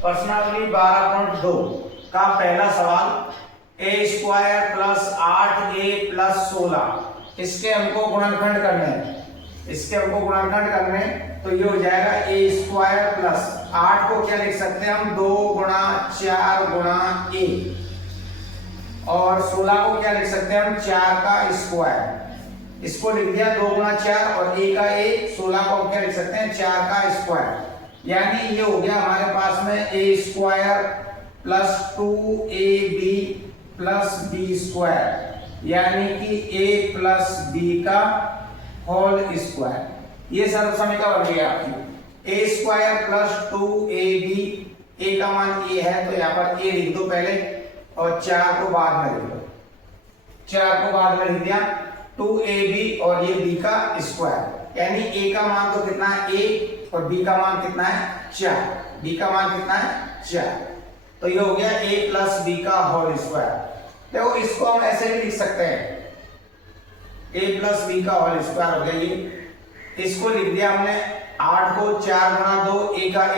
प्रश्नावली 12.2 का पहला सवाल, a² प्लस 8a प्लस 16 इसके हमको गुणनखंड करने हैं। इसके हमको गुणनखंड करने तो ये हो जाएगा a² प्लस 8 को क्या लिख सकते हैं हम 2 गुणा 4 गुणा a, और 16 को क्या लिख सकते हैं हम 4 का स्क्वायर। इसको लिख दिया 2 गुणा 4 और a का a, 16 को क्या लिख सकते हैं 4 का स्क्वायर। यानी ये हो गया हमारे पास में a² plus 2ab plus b², यानी कि a प्लस b का होल स्क्वायर। ये सर्व समीकरण बन गया आपकी a² प्लस 2ab, a का मान a है तो यहाँ पर a लिख दो पहले और 4 को बाद में लिख दो। 4 को बाद में लिख दिया 2ab और ये b का स्क्वायर, यानी a का मान तो कितना है a और b का मान कितना है 4। b का मान कितना है 4, तो ये हो गया a प्लस b का होल स्क्वायर। देखो इसको हम ऐसे भी लिख सकते हैं a प्लस b का होल स्क्वायर हो गया ये। इसको लिख दिया हमने 8 को 4 गुणा 2, a का a,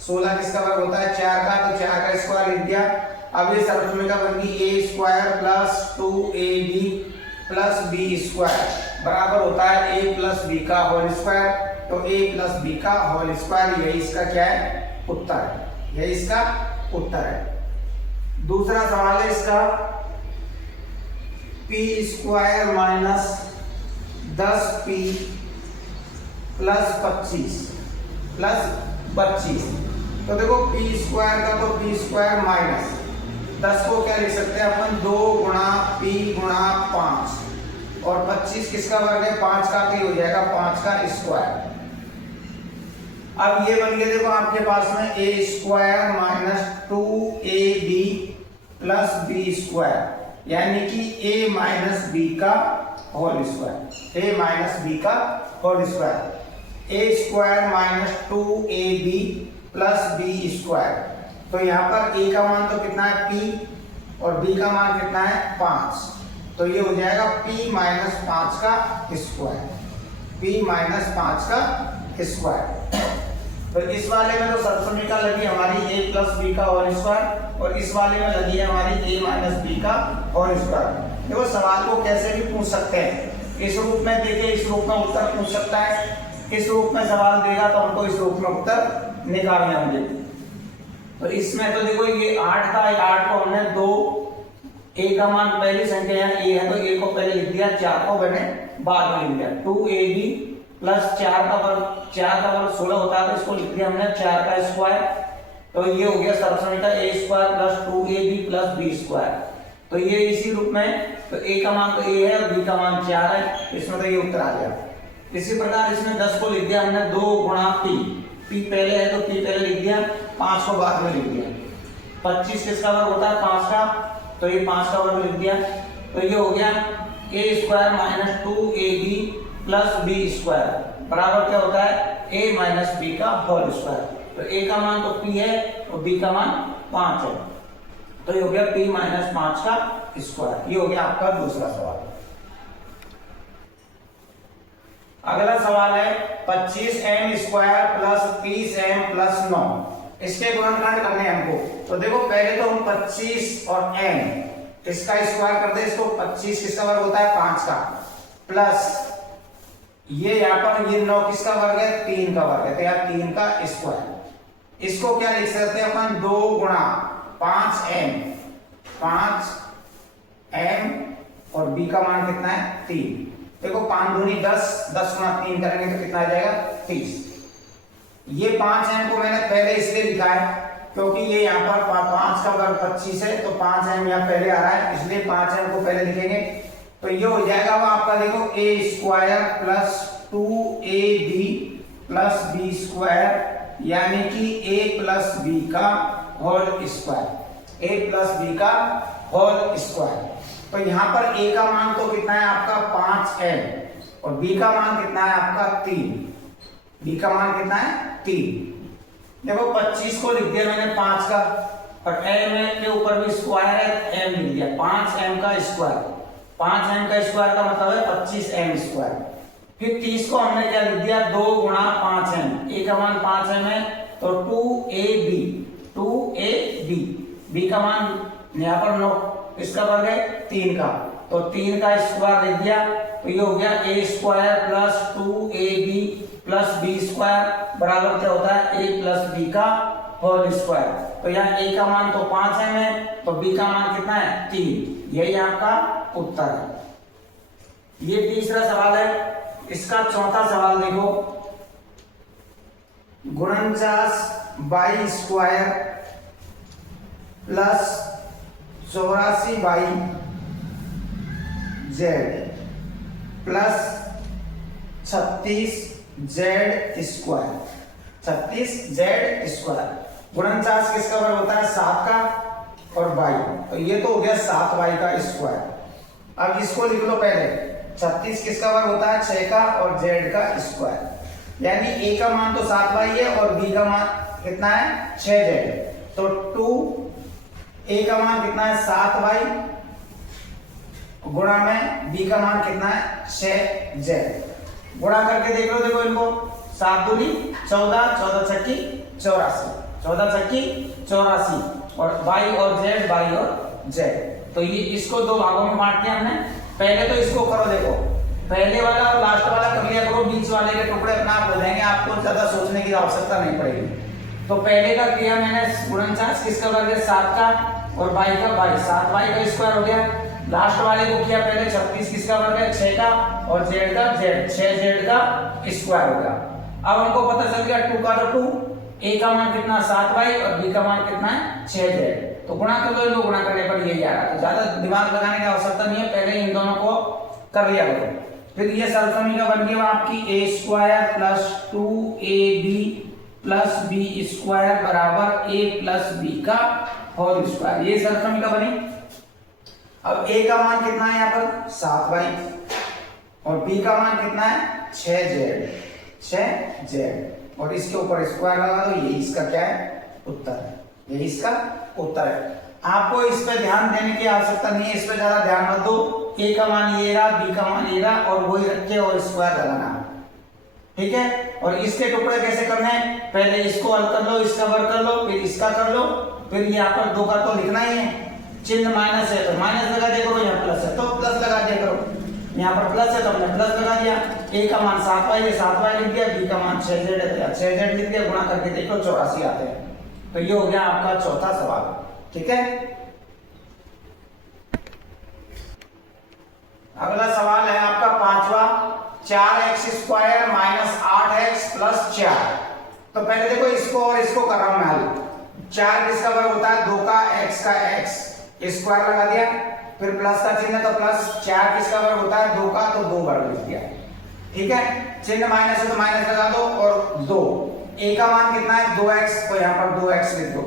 16 किसका वर्ग होता है 4 का, तो 4 का स्क्वायर लिख दिया। अब ये सर्वसमीकरण बन गई a² plus 2ab plus b² बराबर होता है a प्लस b का होल स्क्वायर। तो a प्लस b का होल स्क्वायर, यही इसका क्या है उत्तर है, यही इसका उत्तर है। दूसरा सवाल है इसका p² माइनस 10p प्लस 25 तो देखो p² का तो p² माइनस 10 को क्या लिख सकते हैं अपन 2 गुणा p गुणा 5 और 25 किसका वर्ग है 5 का, तो ये हो जाएगा 5 का स्क्वायर। अब ये बन गया देखो आपके पास में a² minus 2ab plus b², यानी कि a माइनस b का whole square, a minus b का whole square. a² minus 2ab plus b², तो यहाँ पर a का मान तो कितना है p और b का मान कितना है 5, तो ये हो जाएगा p माइनस 5 का स्क्वायर, p माइनस 5 का स्क्वायर। तो इस वाले में तो सर्वसमीकरण लगी हमारी a प्लस b का होल स्क्वायर और इस वाले में लगी है हमारी a माइनस b का होल स्क्वायर। देखो सवाल को कैसे भी पूछ सकते हैं, इस रूप में देके इस रूप में उत्तर पूछ सकता है, इस रूप में सवाल देगा तो हमको इस रूप में उत्तर निकालने होंगे। तो इसमें तो देखो ये 8 था, 8 को हमने 2, a का मान पहली संख्या यहाँ a है तो a को पहले लिख दिया, 4 को मैंने बाद में लिख दिया। 2ab प्लस 4 का वर्ग 16 होता है तो इसको लिख दिया हमने 4 का स्क्वायर। तो ये हो गया सर्वसमीकरण a² plus 2ab plus b²। तो ये इसी रूप में, तो a का मान तो a है और b का मान 4 है, इसमें तो ये उत्तर आ गया। इसी प्रकार इसमें 10 को लिख दिया हमने 2 गुणा p पहले है तो p पहले लिख दिया, 5 को बाद में लिख दिया। 25 किसका वर्ग होता है 5 का, तो ये 5 का वर्ग लिख दिया। तो ये हो गया a² minus 2ab plus b² बराबर क्या होता है a माइनस b का होल स्क्वायर। तो a का मान तो p है और b का मान 5 है, तो ये हो गया p माइनस 5 का स्क्वायर। ये हो गया आपका दूसरा सवाल। अगला सवाल है 25m² प्लस 30m प्लस 9, इसके गुणनखंड करने हैं हमको। तो देखो पहले तो हम 25 और m इसका स्क्वायर करते हैं, इसको 25 किसका वर्ग होता है 5 का, प्लस ये यहाँ पर ये 9 किसका वर्ग है 3 का वर्ग है, तो यहाँ 3 का स्क्वायर। इसको क्या लिख सकते हैं अपन 2 गुणा 5m और b का मान कितना है 3। देखो 5 दूनी 10, 10 गुणा 3 करेंगे तो कितना आ जाएगा 30। ये 5m को मैंने पहले इसलिए लिखा है क्योंकि ये यहाँ पर 5 का वर्ग 25 है, तो 5m यहाँ पहले आ रहा है इसलिए 5m को पहले लिखेंगे। तो ये हो जाएगा वो आपका देखो a² plus 2ab plus b², यानी कि a प्लस b का whole square, a plus b का होल स्क्वायर। तो यहाँ पर a का मान तो कितना है आपका 5m और b का मान कितना है आपका 3, b का मान कितना है 3। देखो 25 को लिख दिया मैंने 5 का और m के ऊपर भी स्क्वायर है m लिख दिया, 5m का स्क्वायर, 5m का स्क्वायर का मतलब है 25m²। फिर 30 को हमने क्या लिख दिया 2 गुणा 5m, a का मान 5m है तो 2ab बी का मान यहाँ पर 9, इसका वर्ग है 3 का, तो 3 का स्क्वायर लिख दिया, तो ये हो गया A square plus 2ab plus B square बराबर क्या होता है a प्लस बी का होल स्क्वायर। तो यहाँ a का मान तो 5 है में, तो b का मान कितना है 3, यही आपका उत्तर है। ये तीसरा सवाल है। इसका चौथा सवाल देखो, 49 by square plus 84 by Z plus 36 Z square, 36 Z square. 49 किसका वर्ग होता है 7 का और बाई, तो ये तो हो गया 7 बाई का स्क्वायर। अब इसको लिख लो पहले, 36 किसका वर्ग होता है 6 का और जेड का स्क्वायर, यानी ए का मान तो 7 बाई है और बी का मान कितना है 6 जेड, तो 2 ए का मान कितना है 7 बाई गुणा में बी का मान कितना है 6 जेड। गुणा करके देख लो, देखो इनको 7 दूनी 14, 14 छक्की 84, 14 छक्की 84 और बाई और जेड। तो ये इसको दो भागों में बांटते हैं हमने। पहले तो इसको करो, देखो पहले वाला और लास्ट वाला कर लिया करो, बीच वाले के टुकड़े अपना आप हो जाएंगे, आपको ज्यादा सोचने की आवश्यकता नहीं पड़ेगी। तो पहले का किया मैंने 49 किसका वर्ग है 7 का और बाई का 7 बाई का स्क्वायर हो गया। लास्ट वाले को किया पहले 36 किसका वर्ग है 6 का और जेड का 6 जेड का स्क्वायर हो गया। अब हमको पता चल गया 2 का तो 2, ए का मान कितना 7 बाई और बी का मान कितना है 6 जेड, तो गुणा कर लो, इनको गुणा करने पर यही आ रहा है, तो ज्यादा दिमाग लगाने की आवश्यकता नहीं है, पहले इन दोनों को कर लिया करो। फिर ये सरसमीका बन गई आपकी A square plus 2ab plus B square बराबर a प्लस बी का होल स्क्वायर, ये सरसमीका बनी। अब a का मान कितना है यहाँ पर 7 बाई और b का मान कितना है 6 जेड और इसके ऊपर स्क्वायर लगा दो, ये इसका क्या है उत्तर है, ये इसका उत्तर है। आपको इस पे ध्यान देने की आवश्यकता नहीं है, इस पे ज्यादा ध्यान मत दो। ए का मान ये रहा, बी का मान ये रहा और वही रख के और स्क्वायर लगाना, ठीक है। और इसके टुकड़े कैसे करने हैं, पहले इसको हल कर लो, इसका वर्ग कर लो, फिर इसका कर लो, फिर यहाँ पर 2 का तो लिखना ही है, चिन्ह माइनस है तो माइनस लगा दिया करो, यहाँ प्लस है तो प्लस लगा दिया करो, यहाँ पर प्लस है तो हमने प्लस लगा दिया। ए का मान 7 बाई है 7 बाई लिख दिया, बी का मान 6 जेड है 6 जेड लिख दिया, गुणा करके देखो 84 आते हैं। तो ये हो गया आपका चौथा सवाल, ठीक है। अगला सवाल है आपका पांचवा, 4x square minus 8x plus 4। तो पहले देखो इसको और इसको कर रहा हूं मैं हल। 4 किसका वर्ग होता है 2 का x का x स्क्वायर लगा दिया, फिर प्लस का चिन्ह तो प्लस, 4 किसका वर्ग होता है 2 का, तो 2 वर्ग लिख दिया, ठीक है। चिन्ह माइनस है तो माइनस लगा दो और 2, a का मान कितना है 2x, तो यहाँ पर 2x लिख दो,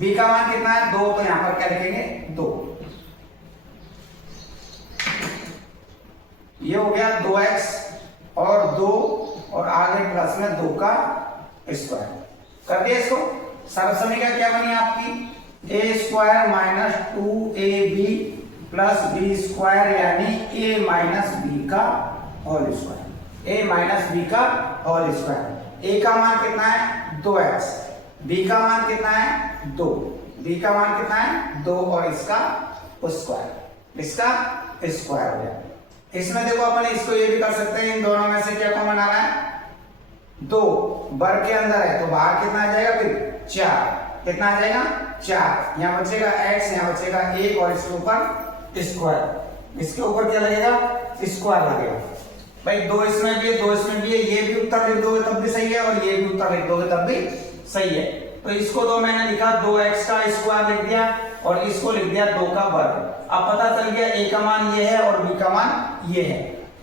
b का मान कितना है 2, तो यहाँ पर क्या लिखेंगे 2। ये हो गया 2x और 2 और आगे प्लस में 2 का स्क्वायर कर दिया। इसको सरसमीका क्या बनी आपकी a square minus 2ab plus B square, यानी a माइनस बी का whole square, a minus B का होल स्क्वायर। a का मान कितना है 2x, b का मान कितना है 2, b का मान कितना है 2 और इसका स्क्वायर, इसका स्क्वायर हो गया। इसमें देखो अपन इसको ये भी कर सकते हैं, इन दोनों में से क्या कॉमन आ रहा है 2, वर्ग के अंदर है तो बाहर कितना आ जाएगा फिर 4, कितना आ जाएगा 4, यहाँ बचेगा x, यहाँ बचेगा 1 और इसके ऊपर स्क्वायर, इसके ऊपर क्या लगेगा स्क्वायर लगेगा। भाई 2 इसमें भी है 2 इसमें भी है, ये भी उत्तर लिख दोगे तब भी सही है और ये भी उत्तर लिख दोगे तब भी सही है। तो इसको तो मैंने लिखा 2x का स्क्वायर लिख दिया और इसको लिख दिया 2 का वर्ग। अब पता चल गया a का मान ये है और b का मान ये है,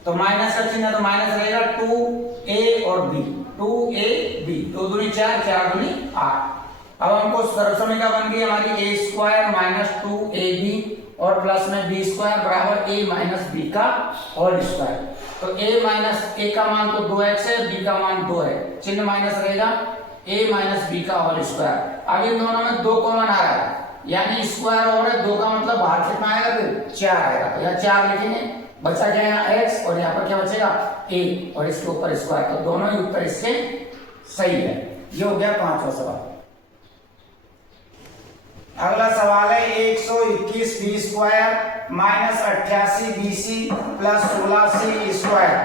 तो माइनस का चिन्ह तो माइनस रहेगा 2a और b, 2ab, 2 दूनी 4, 4 दूनी 8। अब हमको सरसमीका बन गई हमारी a स्क्वायर माइनस 2ab और प्लस में b स्क्वायर बराबर a माइनस b का होल स्क्वायर। तो a का मान तो 2x है, b का मान 2 है, चिन्ह माइनस रहेगा a माइनस b का होल स्क्वायर। अब इन दोनों में 2 कॉमन आ रहा है, यानी स्क्वायर हो रहा है 2 का मतलब बाहर कितना आएगा फिर 4 आएगा, तो यहाँ 4 लिखेंगे, बचा जाएगा x और यहाँ पर क्या बचेगा a और इसके ऊपर स्क्वायर, तो दोनों ही उत्तर इसके सही है। ये हो गया पांचवा सवाल। अगला सवाल है 121 B square minus 88 BC plus 16 C square.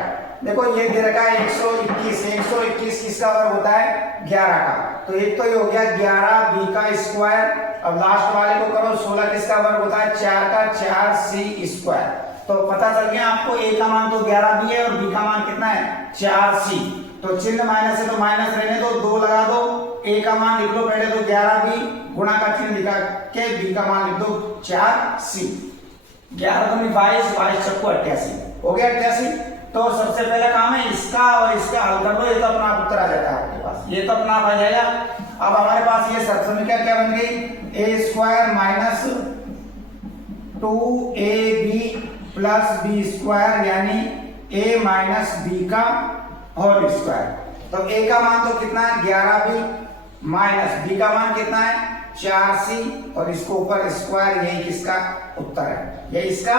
देखो ये दे रखा है 121 किसका वर्ग होता है 11 का, तो एक तो ये हो गया 11 बी का स्क्वायर। अब लास्ट वाले को करो 16 किसका वर्ग होता है 4 का 4 सी स्क्वायर। तो पता चल गया आपको ए का मान तो 11 बी है और बी का मान कितना है 4 सी। तो चिन्ह माइनस है तो माइनस रहने दो, 2 लगा दो, ए का मान लिख लो पहले तो 11 बी, गुणा का चिन्ह लिखा के बी का मान लिख दो 4 सी। 11 दूनी 22, 22 चक्कू 88 हो गया 88। तो सबसे पहले काम है इसका और इसका हल कर लो, ये तो अपना आप उत्तर आ जाता है आपके पास, ये तो अपना आप आ जाएगा। अब हमारे पास ये सरसमीकरण क्या बन गई A square minus 2ab plus B square यानी a माइनस बी का होल स्क्वायर। तो a का मान तो कितना है 11 बी माइनस बी का मान कितना है 4 सी और इसको ऊपर स्क्वायर, यही किसका उत्तर है, यही इसका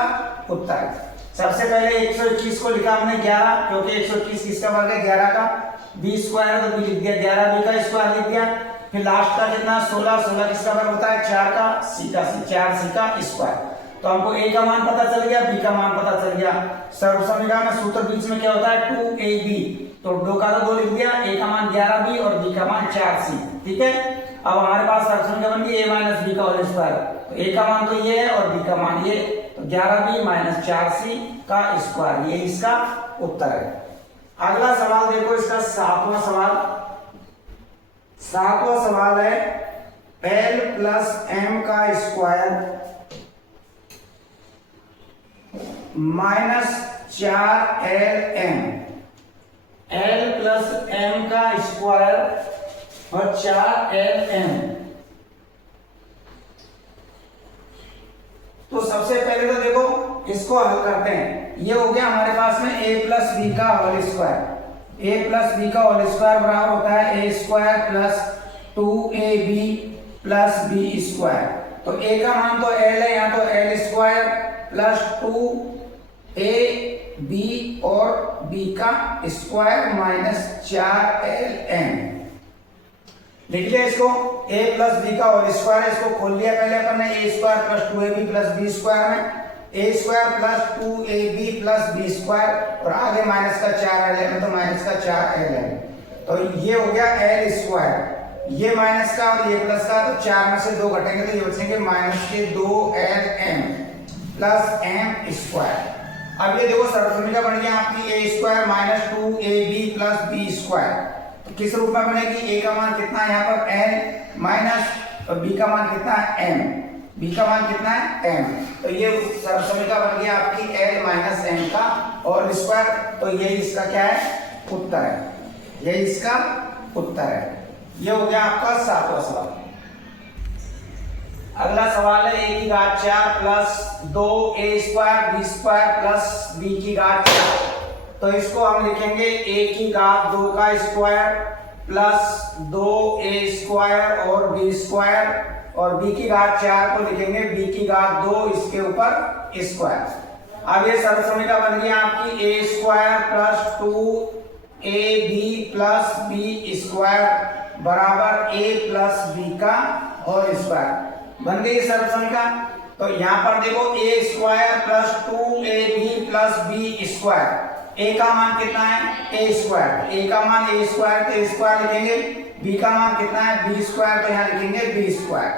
उत्तर है। सबसे पहले 121 को लिखा हमने 11 क्योंकि 121 किसका वर्ग है 11 का, बी स्क्वायर तो बी लिख दिया, 11 बी का स्क्वायर लिख दिया। फिर लास्ट का कितना 16 किसका वर्ग होता है 4 का सी का, 4 सी का स्क्वायर। तो हमको ए का मान पता चल गया, बी का मान पता चल गया। सर्वसमीकरण में सूत्र बीच में क्या होता है 2ab, तो 2 का तो 2 लिख दिया, ए का मान 11 बी और बी का मान 4 सी। ठीक है, अब हमारे पास सर्वसमीकरण बन गई a माइनस बी का होल स्क्वायर। तो ए का मान तो ये है और बी का मान ये, तो 11 बी माइनस 4 सी का स्क्वायर, ये इसका उत्तर है। अगला सवाल देखो, इसका 7वां सवाल। 7वां सवाल है l प्लस m का square minus 4lm, l plus m का स्क्वायर और 4lm। तो सबसे पहले तो देखो इसको हल करते हैं। ये हो गया हमारे पास में a प्लस बी का whole square, a plus B का होल स्क्वायर बराबर होता है a square plus 2ab plus B square. तो a का मान तो l है, यहाँ तो l स्क्वायर प्लस 2ab और b का स्क्वायर माइनस 4lm। लिख लिया इसको a प्लस बी का होल स्क्वायर, इसको खोल लिया पहले अपन ने a square plus 2ab plus B square में, a square plus 2ab plus B square और आगे माइनस का 4lm, तो माइनस का 4lm। तो ये हो गया l स्क्वायर, ये माइनस का और ये प्लस का, तो 4 में से 2 घटेंगे तो ये बचेंगे माइनस के 2lm प्लस m स्क्वायर। अब ये देखो सर्वसमीकरण बन गया आपकी a square minus 2ab plus B square. किस रूप में बनेगी, a का मान कितना है यहाँ पर n माइनस और b का मान कितना है m, b का मान कितना है m। तो ये समीकरण बन गया आपकी l माइनस m का और स्क्वायर। तो यही इसका क्या है उत्तर है, यही इसका उत्तर है। ये हो गया आपका 7वां सवाल। अगला सवाल है a की घात 4 plus 2a square B square plus b की घात 4। तो इसको हम लिखेंगे a की घात 2 का स्क्वायर प्लस 2a स्क्वायर और b स्क्वायर और b की घात 4 को लिखेंगे b की घात 2 इसके ऊपर स्क्वायर। अब ये सर्वसमीकरण बन गया आपकी a square plus 2ab plus b square बराबर a प्लस b का होल स्क्वायर बन गई सर्वसमीकरण। तो यहाँ पर देखो a square plus 2ab plus b square, a का मान कितना है a स्क्वायर, a का मान a स्क्वायर तो स्क्वायर लिखेंगे, b का मान कितना है b स्क्वायर तो यहाँ लिखेंगे b स्क्वायर।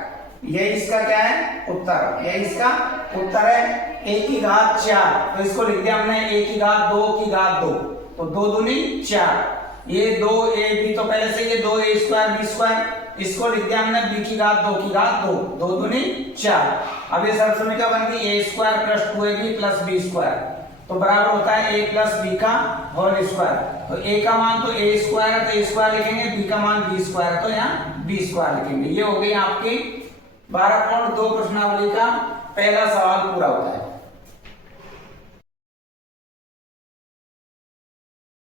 यही इसका क्या है उत्तर, यही इसका उत्तर है। a की घात 4 तो इसको लिख दिया हमने a की घात 2 की घात 2, तो 2 दूनी 4, ये 2ab तो पहले से ये 2a स्क्वायर b स्क्वायर, इसको लिख दिया हमने b की घात 2 की घात 2, 2 दूनी 4। अब ये सर्वसमीकरण बन गई a square plus 2ab plus b square, तो बराबर होता है a प्लस बी का होल स्क्वायर। तो a का मान तो a स्क्वायर है तो a स्क्वायर लिखेंगे, b का मान b स्क्वायर तो यहाँ b स्क्वायर लिखेंगे। ये हो गई आपकी 12.2 प्रश्नावली का पहला सवाल पूरा होता है।